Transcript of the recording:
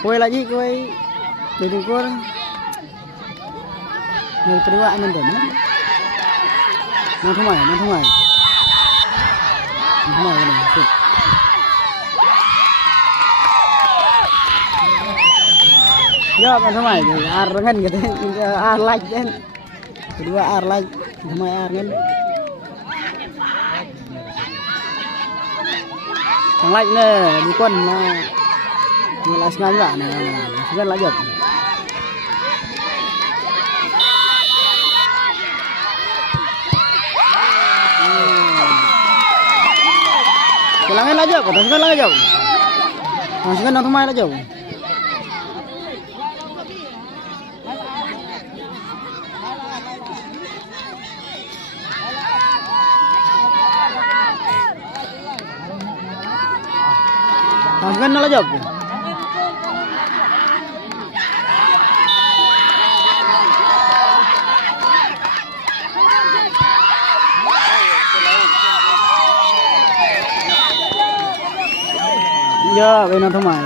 Kue lagi kue bersyukur. Người kedua aman deh, nang thumai ini, sip. Ya, nang thumai, ar kan gitu, ar like kan, kedua ar like, thumai ar kan. Thằng lạnh này đi quân mà lại ngang vậy này rất là được. Kulangin aja, potongin lagi jauh. Masukkan nang thumai aja jauh. Masukkan nang jauh. Ya, bên nó thumai.